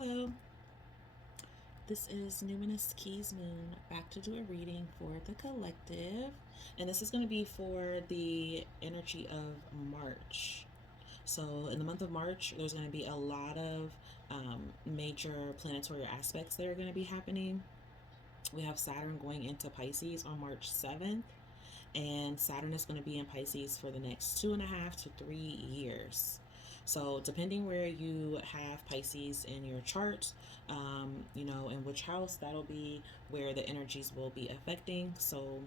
Hello, this is Numinous Keys Moon back to do a reading for the collective, and this is going to be for the energy of March. So, in the month of March, there's going to be a lot of major planetary aspects that are going to be happening. We have Saturn going into Pisces on March 7th, and Saturn is going to be in Pisces for the next 2.5 to 3 years. So, depending where you have Pisces in your chart, in which house, that'll be where the energies will be affecting. So,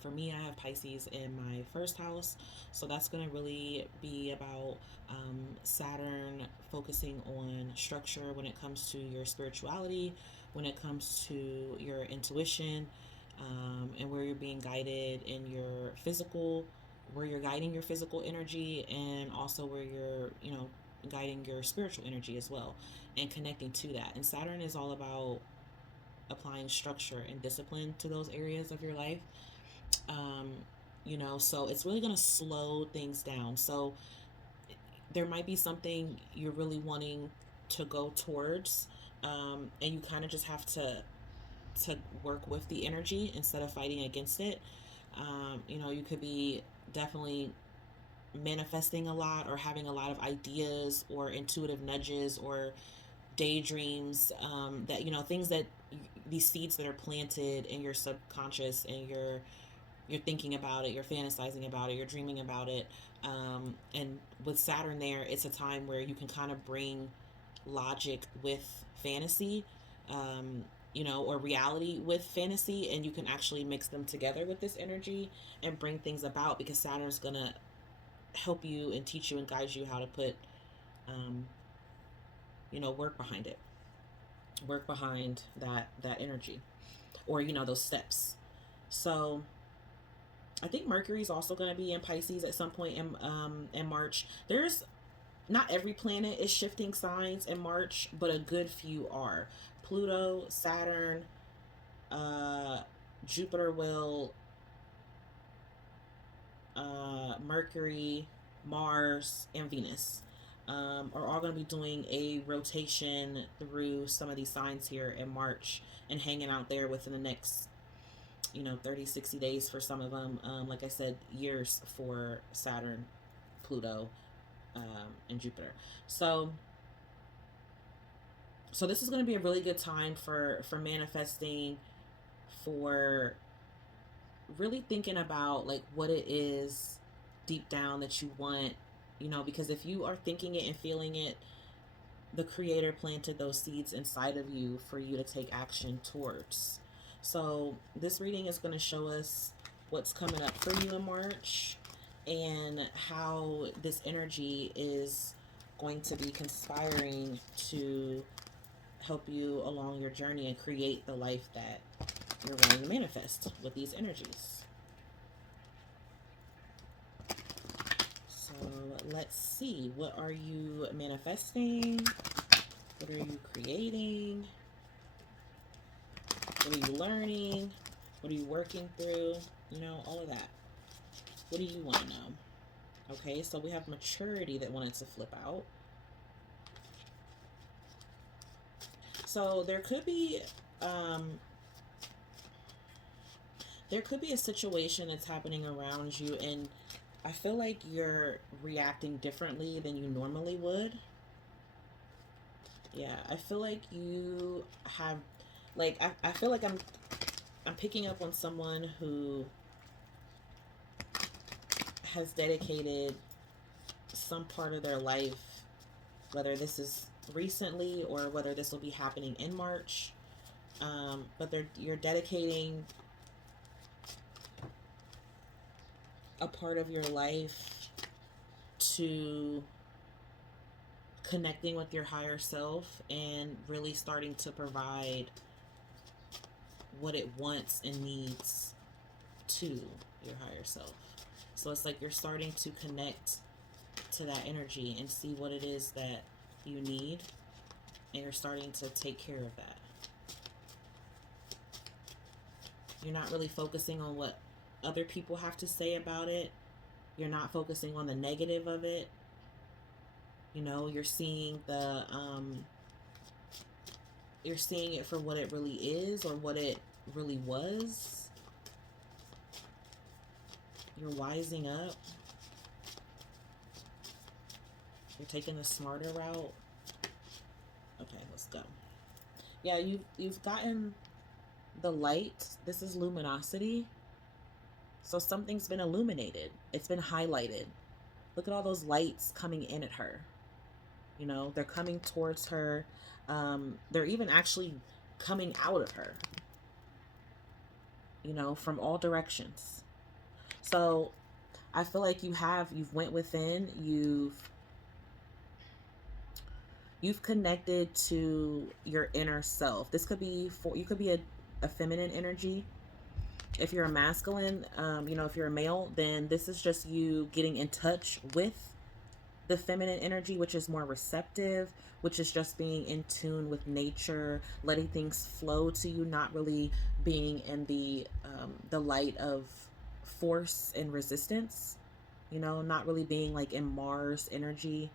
for me, I have Pisces in my first house. So, that's going to really be about Saturn focusing on structure when it comes to your spirituality, when it comes to your intuition, and where you're being guided in your physical, where you're guiding your physical energy, and also where you're, guiding your spiritual energy as well, and connecting to that. And Saturn is all about applying structure and discipline to those areas of your life. Um, so it's really going to slow things down. So there might be something you're really wanting to go towards, and you kind of just have to work with the energy instead of fighting against it. You could be definitely manifesting a lot or having a lot of ideas or intuitive nudges or daydreams, that things that these seeds that are planted in your subconscious, and you're thinking about it, you're fantasizing about it, you're dreaming about it. And with Saturn there, it's a time where you can kind of bring logic with fantasy, or reality with fantasy, and you can actually mix them together with this energy and bring things about, because Saturn's gonna help you and teach you and guide you how to put, um, work behind it, work behind that energy, or those steps. So I think Mercury is also going to be in Pisces at some point in March. There's not every planet is shifting signs in March, but a good few are. Pluto, Saturn, uh, Jupiter will, Mercury, Mars, and Venus, are all going to be doing a rotation through some of these signs here in March, and hanging out there within the next 30, 60 days for some of them. Like I said, years for Saturn, Pluto, and Jupiter. So this is going to be a really good time for manifesting, for really thinking about like what it is deep down that you want, because if you are thinking it and feeling it, the creator planted those seeds inside of you for you to take action towards. So this reading is going to show us what's coming up for you in March, and how this energy is going to be conspiring to help you along your journey and create the life that you're wanting to manifest with these energies. So let's see. What are you manifesting? What are you creating? What are you learning? What are you working through? All of that. What do you want to know? Okay, so we have maturity that wanted to flip out. So there could be a situation that's happening around you, and I feel like you're reacting differently than you normally would. Yeah, I feel like you have, like, I feel like I'm picking up on someone who has dedicated some part of their life, whether this is recently or whether this will be happening in March. But you're dedicating a part of your life to connecting with your higher self and really starting to provide what it wants and needs to your higher self. So it's like you're starting to connect to that energy and see what it is that you need, and you're starting to take care of that. You're not really focusing on what other people have to say about it. You're not focusing on the negative of it. You're seeing You're seeing it for what it really is or what it really was. You're wising up. You're taking a smarter route. Okay, let's go. Yeah, you've gotten the light. This is luminosity. So something's been illuminated. It's been highlighted. Look at all those lights coming in at her. You know, they're coming towards her. They're even actually coming out of her, you know, from all directions. So I feel like you've went within, you've connected to your inner self. This could be for, you could be a feminine energy. If you're a masculine, you know, if you're a male, then this is just you getting in touch with the feminine energy, which is more receptive, which is just being in tune with nature, letting things flow to you, not really being in the light of force and resistance, you know, not really being like in Mars energy,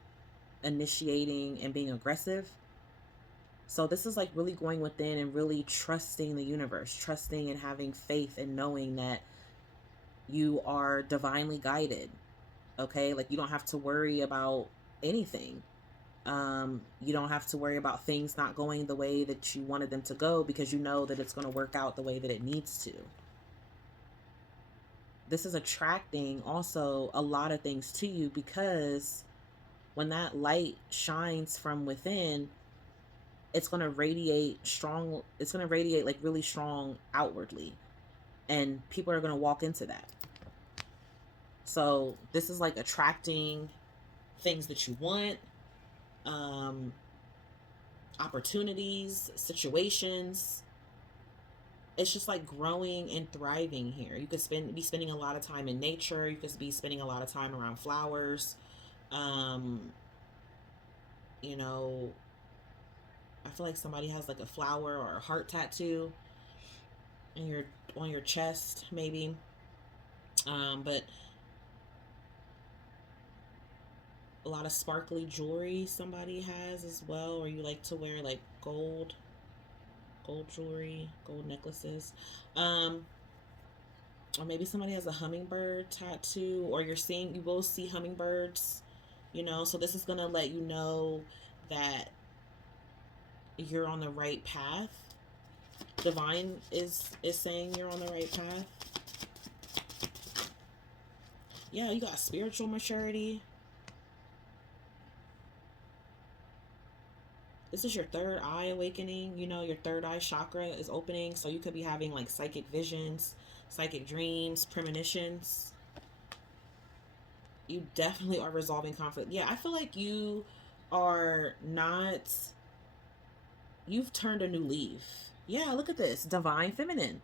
initiating and being aggressive. So this is like really going within and really trusting the universe, trusting and having faith and knowing that you are divinely guided. Okay, like you don't have to worry about anything. You don't have to worry about things not going the way that you wanted them to go, because you know that it's going to work out the way that it needs to. This is attracting also a lot of things to you, because when that light shines from within, it's going to radiate strong. It's going to radiate like really strong outwardly, and people are going to walk into that. So this is like attracting things that you want, um, opportunities, situations. It's just like growing and thriving here. You could be spending a lot of time in nature. You could be spending a lot of time around flowers. Um, you know, I feel like somebody has like a flower or a heart tattoo in your on your chest, maybe. But a lot of sparkly jewelry somebody has as well, or you like to wear like gold jewelry, gold necklaces. Um, or maybe somebody has a hummingbird tattoo, or you will see hummingbirds, you know. So this is going to let you know that you're on the right path. Divine is saying you're on the right path. Yeah, you got spiritual maturity. This is your third eye awakening. You know, your third eye chakra is opening, so you could be having like psychic visions, psychic dreams, premonitions. You definitely are resolving conflict. Yeah, I feel like are not, you've turned a new leaf. Yeah, look at this. Divine feminine.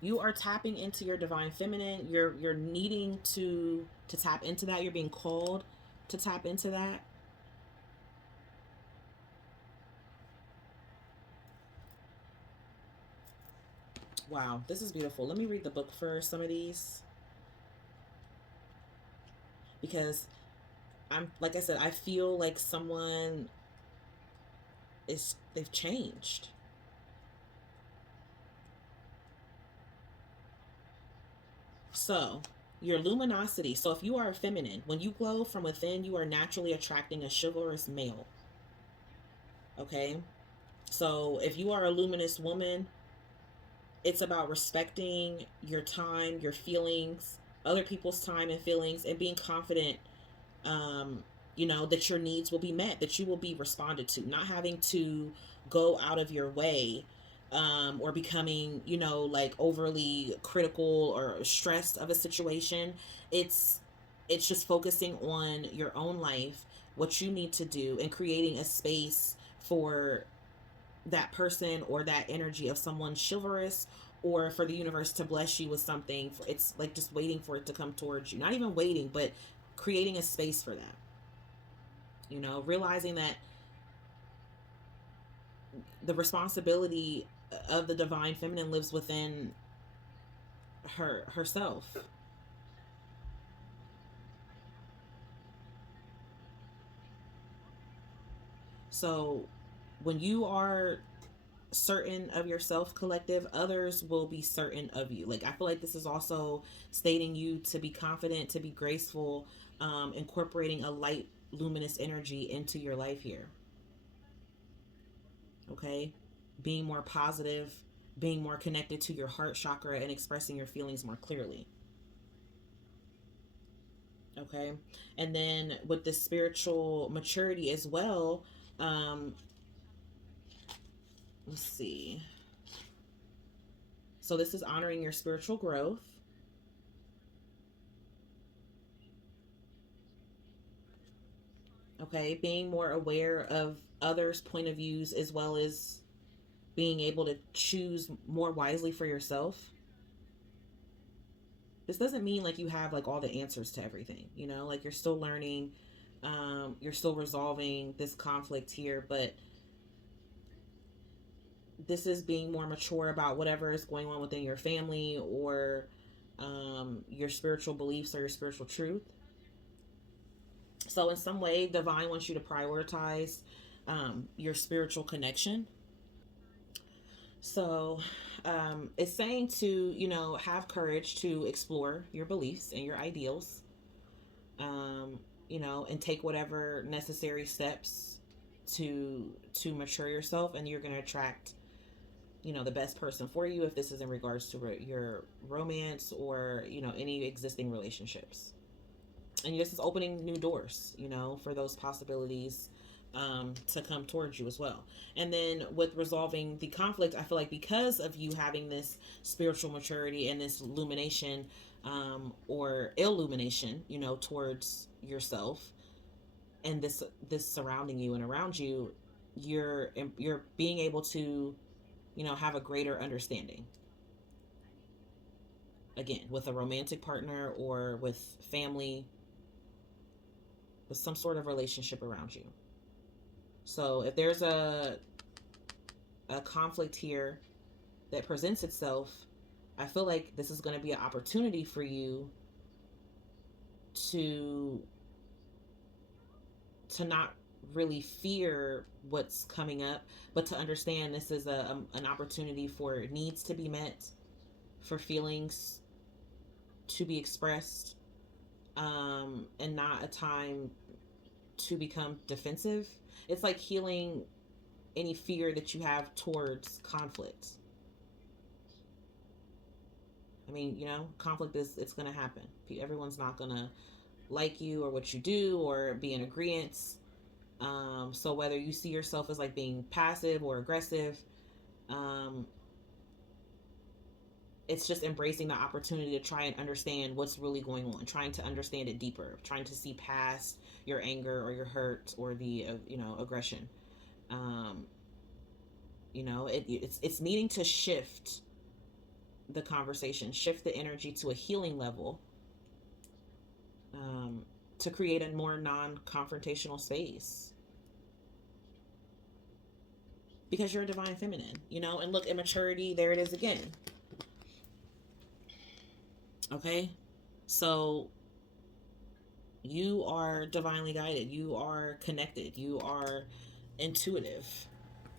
You are tapping into your divine feminine. You're needing to tap into that. You're being called to tap into that. Wow, this is beautiful. Let me read the book for some of these, because I'm, like I said, I feel like someone they've changed. So, your luminosity. So, if you are feminine, when you glow from within, you are naturally attracting a chivalrous male. Okay? So, if you are a luminous woman, it's about respecting your time, your feelings, other people's time and feelings, and being confident, um, you know, that your needs will be met, that you will be responded to, not having to go out of your way, or becoming, you know, like overly critical or stressed of a situation. It's it's just focusing on your own life, what you need to do, and creating a space for that person or that energy of someone chivalrous, or for the universe to bless you with something. It's like just waiting for it to come towards you, not even waiting, but creating a space for that, you know, realizing that the responsibility of the divine feminine lives within herself. So When you are certain of yourself, collective, others will be certain of you. Like, I feel like this is also stating you to be confident, to be graceful, incorporating a light, luminous energy into your life here. Okay? Being more positive, being more connected to your heart chakra, and expressing your feelings more clearly. Okay? And then with the spiritual maturity as well, um, let's see. So this is honoring your spiritual growth. Okay, being more aware of others' point of views, as well as being able to choose more wisely for yourself. This doesn't mean like you have like all the answers to everything, you know, like you're still learning, you're still resolving this conflict here, but this is being more mature about whatever is going on within your family, or your spiritual beliefs or your spiritual truth. So in some way, divine wants you to prioritize your spiritual connection. So it's saying to, have courage to explore your beliefs and your ideals, and take whatever necessary steps to mature yourself, and you're going to attract, the best person for you, if this is in regards to your romance, or, any existing relationships. And this is opening new doors, for those possibilities to come towards you as well. And then with resolving the conflict, I feel like because of you having this spiritual maturity and this illumination, or illumination, towards yourself, and this surrounding you and around you, you're being able to, have a greater understanding. Again, with a romantic partner, or with family, with some sort of relationship around you. So if there's a conflict here that presents itself, I feel like this is going to be an opportunity for you to not really fear what's coming up, but to understand this is an opportunity for needs to be met, for feelings to be expressed, and not a time to become defensive. It's like healing any fear that you have towards conflict. I mean, conflict it's going to happen. Everyone's not going to like you or what you do or be in agreement. So whether you see yourself as like being passive or aggressive, um, it's just embracing the opportunity to try and understand what's really going on, trying to understand it deeper, trying to see past your anger or your hurt or the aggression. Um, it's needing to shift the conversation, shift the energy to a healing level, um, to create a more non-confrontational space, because you're a divine feminine, and look, immaturity, there it is again. Okay, so you are divinely guided, you are connected, you are intuitive,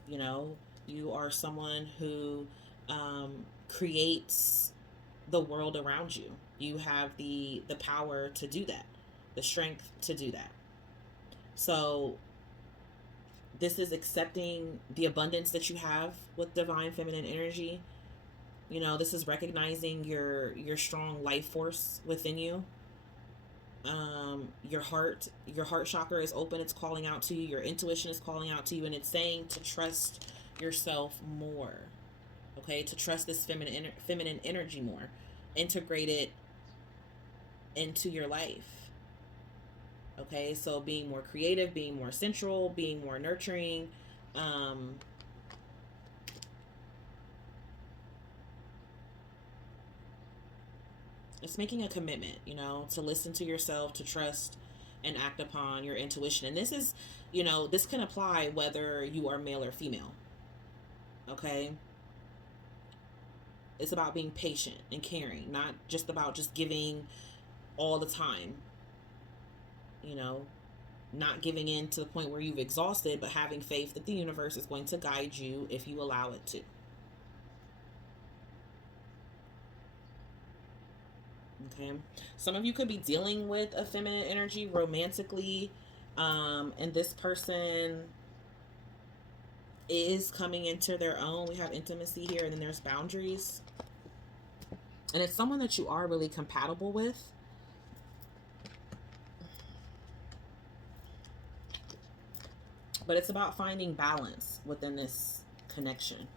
you know you are someone who creates the world around you. You have the power to do that, the strength to do that. So this is accepting the abundance that you have with divine feminine energy. This is recognizing your strong life force within you. Your heart chakra is open, it's calling out to you, your intuition is calling out to you, and it's saying to trust yourself more. Okay, to trust this feminine energy more, integrate it into your life. Okay, so being more creative, being more central, being more nurturing, um, it's making a commitment, to listen to yourself, to trust and act upon your intuition. And this is, this can apply whether you are male or female. Okay, it's about being patient and caring, not just about just giving all the time, you know not giving in to the point where you've exhausted, but having faith that the universe is going to guide you if you allow it to. Okay. Some of you could be dealing with a feminine energy romantically, and this person is coming into their own. We have intimacy here, and then there's boundaries. And it's someone that you are really compatible with. But it's about finding balance within this connection.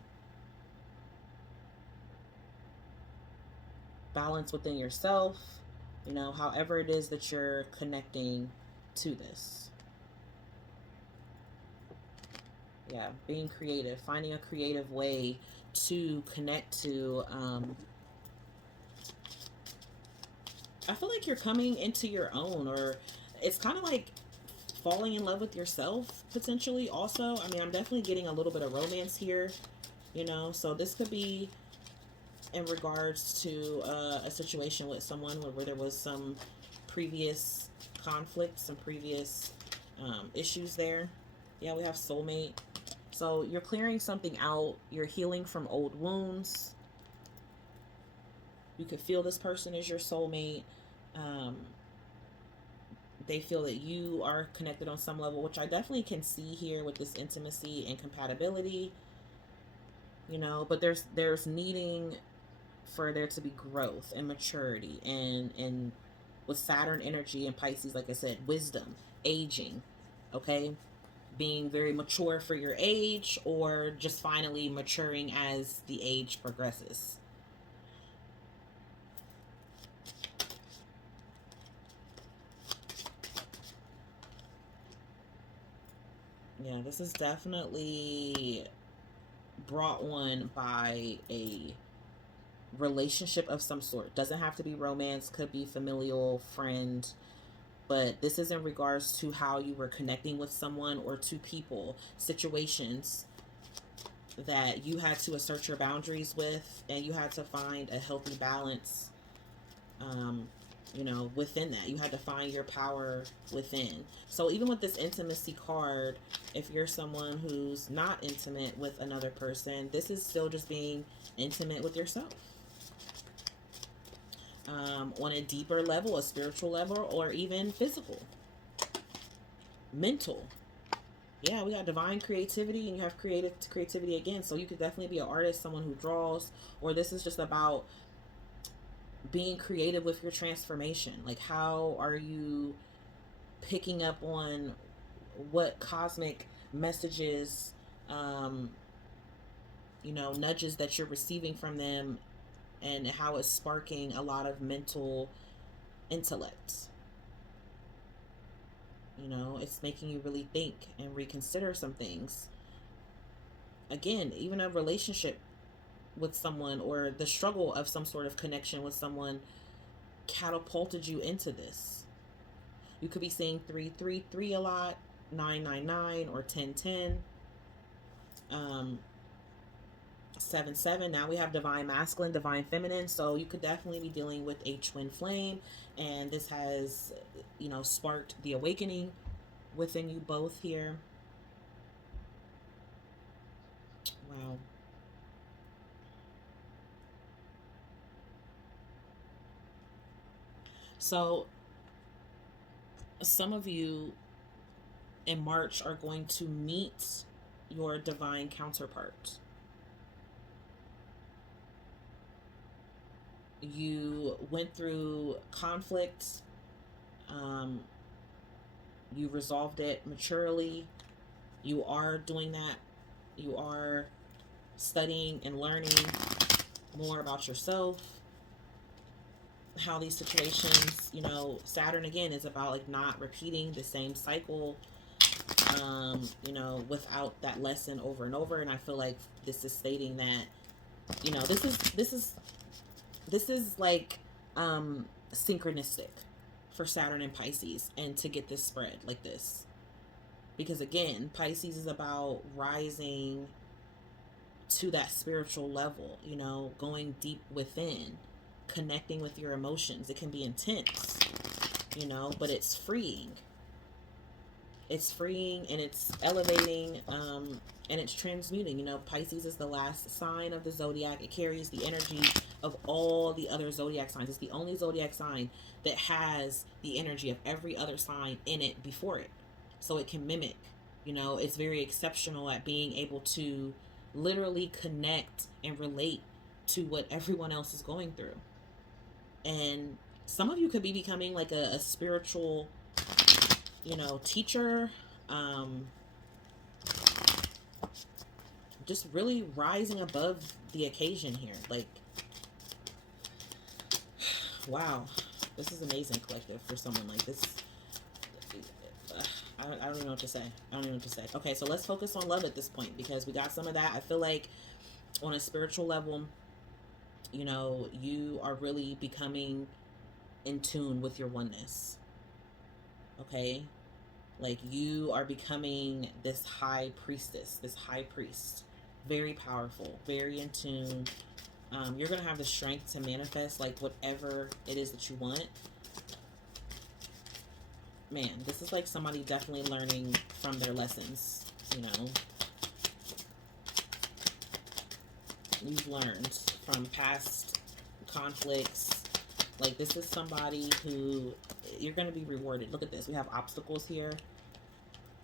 Balance within yourself, however it is that you're connecting to this. Yeah, being creative, finding a creative way to connect to. I feel like you're coming into your own, or it's kind of like falling in love with yourself potentially also. I mean, I'm definitely getting a little bit of romance here, so this could be in regards to a situation with someone where there was some previous conflict, some previous issues there. Yeah, we have soulmate. So you're clearing something out. You're healing from old wounds. You could feel this person is your soulmate. They feel that you are connected on some level, which I definitely can see here with this intimacy and compatibility. But there's needing for there to be growth and maturity, and with Saturn energy and Pisces, like I said, wisdom, aging, okay, being very mature for your age, or just finally maturing as the age progresses. Yeah, this is definitely brought on by a relationship of some sort. Doesn't have to be romance, could be familial, friend, but this is in regards to how you were connecting with someone, or to people, situations that you had to assert your boundaries with, and you had to find a healthy balance. Within that, you had to find your power within. So even with this intimacy card, if you're someone who's not intimate with another person, this is still just being intimate with yourself. On a deeper level, a spiritual level, or even physical, mental. Yeah, we got divine creativity, and you have creativity again. So you could definitely be an artist, someone who draws, or this is just about being creative with your transformation. Like, how are you picking up on what cosmic messages, nudges that you're receiving from them, and how it's sparking a lot of mental intellect. It's making you really think and reconsider some things. Again, even a relationship with someone, or the struggle of some sort of connection with someone, catapulted you into this. You could be seeing 333 a lot, 999, or 1010. 7-7. Now we have divine masculine, divine feminine. So you could definitely be dealing with a twin flame, and this has, sparked the awakening within you both here. Wow. So some of you in March are going to meet your divine counterpart. You went through conflict, you resolved it maturely. You are doing that. You are studying and learning more about yourself, how these situations, Saturn again is about like not repeating the same cycle, without that lesson over and over. And I feel like this is stating that, this is like synchronistic for Saturn and Pisces, and to get this spread like this, because again, Pisces is about rising to that spiritual level, going deep within, connecting with your emotions. It can be intense, but it's freeing. It's freeing and it's elevating, and it's transmuting. You know, Pisces is the last sign of the zodiac. It carries the energy of all the other zodiac signs. It's the only zodiac sign that has the energy of every other sign in it before it. So it can mimic. You know, it's very exceptional at being able to literally connect and relate to what everyone else is going through. And some of you could be becoming like a spiritual, you know, teacher, um, just really rising above the occasion here. Like, wow, this is amazing, collective, for someone like this. I don't even know what to say. I don't even know what to say. Okay, so let's focus on love at this point, because we got some of that. I feel like on a spiritual level, you know, you are really becoming in tune with your oneness. Okay? Like, you are becoming this high priestess, this high priest. Very powerful, very in tune. You're going to have the strength to manifest, like, whatever it is that you want. Man, this is like somebody definitely learning from their lessons, you know. You've learned from past conflicts. Like, this is somebody who you're going to be rewarded. Look at this. We have obstacles here.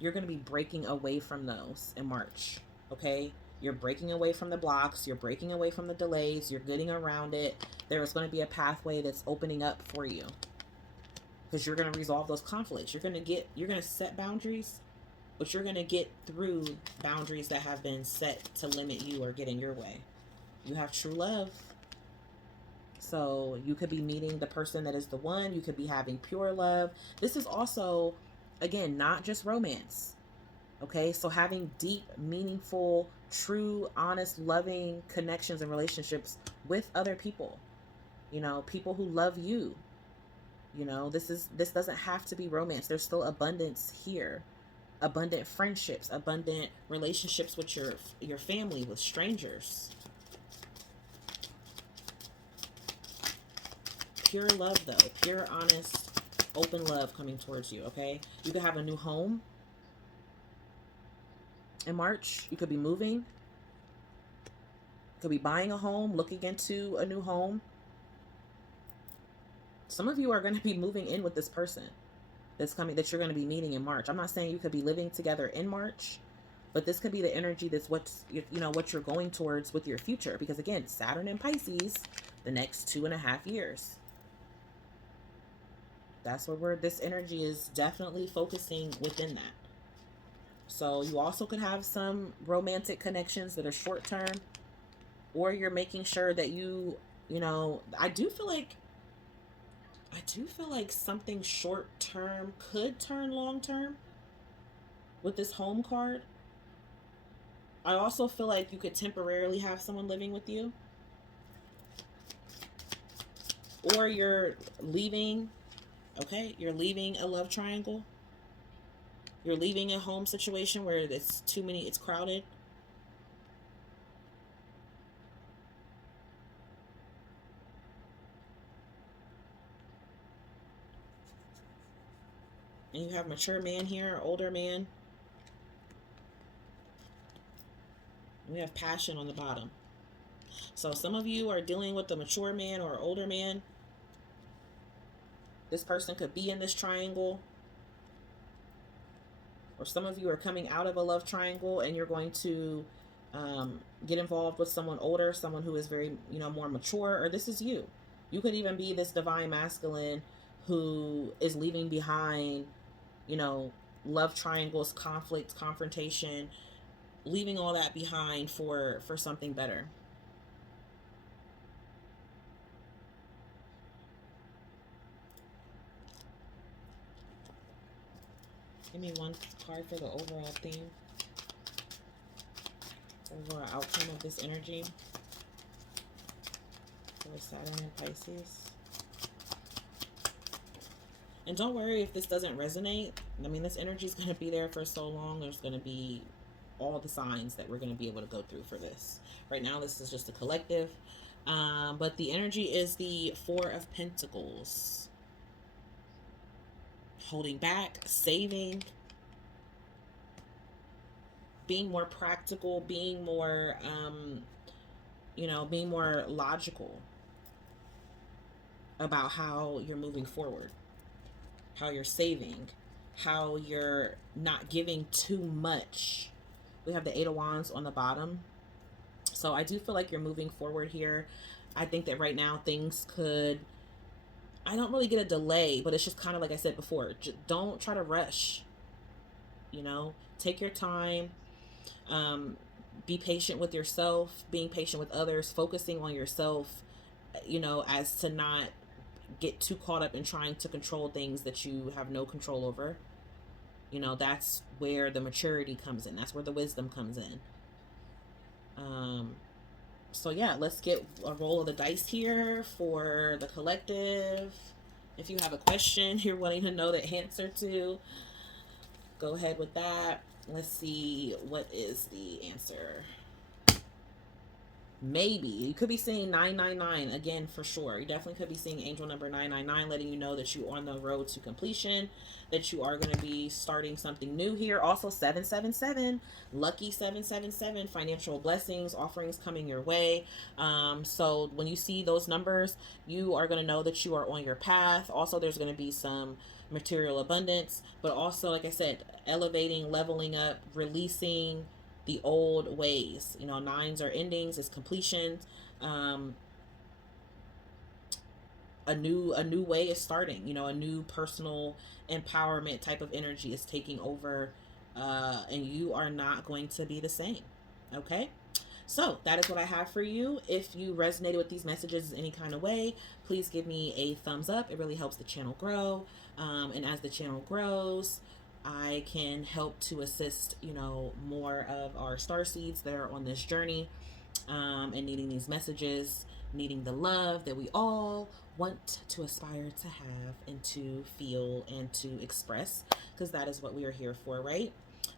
You're going to be breaking away from those in March, okay? You're breaking away from the blocks. You're breaking away from the delays. You're getting around it. There is going to be a pathway that's opening up for you, because you're going to resolve those conflicts. You're going to set boundaries, but you're going to get through boundaries that have been set to limit you or get in your way. You have true love. So you could be meeting the person that is the one. You could be having pure love. This is also, again, not just romance. Okay, so having deep, meaningful, true, honest, loving connections and relationships with other people. You know, people who love you. You know, this doesn't have to be romance. There's still abundance here. Abundant friendships, abundant relationships with your family, with strangers. Pure love, though. Pure, honest, open love coming towards you, okay? You could have a new home in March. You could be moving. You could be buying a home, looking into a new home. Some of you are going to be moving in with this person that's coming, that you're going to be meeting in March. I'm not saying you could be living together in March, but this could be the energy that's what you're going towards with your future. Because again, Saturn in Pisces, the next 2.5 years. That's where this energy is definitely focusing within that. So you also could have some romantic connections that are short term, or you're making sure that you know, I do feel like something short term could turn long term with this home card. I also feel like you could temporarily have someone living with you, or you're leaving. Okay, you're leaving a love triangle. You're leaving a home situation where it's too many, it's crowded. And you have mature man here, older man. And we have passion on the bottom. So some of you are dealing with the mature man or older man. This person could be in this triangle. Or some of you are coming out of a love triangle and you're going to get involved with someone older, someone who is very, more mature, or this is you. You could even be this divine masculine who is leaving behind, love triangles, conflict, confrontation, leaving all that behind for something better. Give me one card for the overall theme, overall outcome of this energy for Saturn in Pisces. And don't worry if this doesn't resonate. I mean, this energy is going to be there for so long. There's going to be all the signs that we're going to be able to go through for this. Right now, this is just a collective. But the energy is the Four of Pentacles. Holding back, saving, being more practical, being more, being more logical about how you're moving forward, how you're saving, how you're not giving too much. We have the Eight of Wands on the bottom. So I do feel like you're moving forward here. I think that right now things could, I don't really get a delay, but it's just kind of like I said before, just don't try to rush, take your time. Um, be patient with yourself, being patient with others, focusing on yourself, as to not get too caught up in trying to control things that you have no control over. That's where the maturity comes in. That's where the wisdom comes in. Um, so yeah, let's get a roll of the dice here for the collective. If you have a question you're wanting to know the answer to, go ahead with that. Let's see, what is the answer? Maybe you could be seeing 999 again, for sure. You definitely could be seeing angel number 999, letting you know that you're on the road to completion, that you are going to be starting something new here. Also 777, lucky 777, financial blessings, offerings coming your way. So when you see those numbers, you are going to know that you are on your path. Also, there's going to be some material abundance, but also, like I said, elevating, leveling up, releasing the old ways. Nines are endings, is completions. Um, a new way is starting. A new personal empowerment type of energy is taking over, and you are not going to be the same. Okay. So that is what I have for you. If you resonated with these messages in any kind of way, please give me a thumbs up. It really helps the channel grow. And as the channel grows, I can help to assist, more of our star seeds that are on this journey, and needing these messages, needing the love that we all want to aspire to have and to feel and to express, because that is what we are here for, right?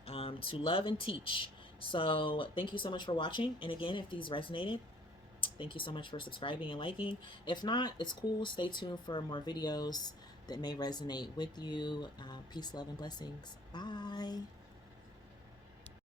To love and teach. So thank you so much for watching. And again, if these resonated, thank you so much for subscribing and liking. If not, it's cool. Stay tuned for more videos that may resonate with you. Peace, love, and blessings. Bye.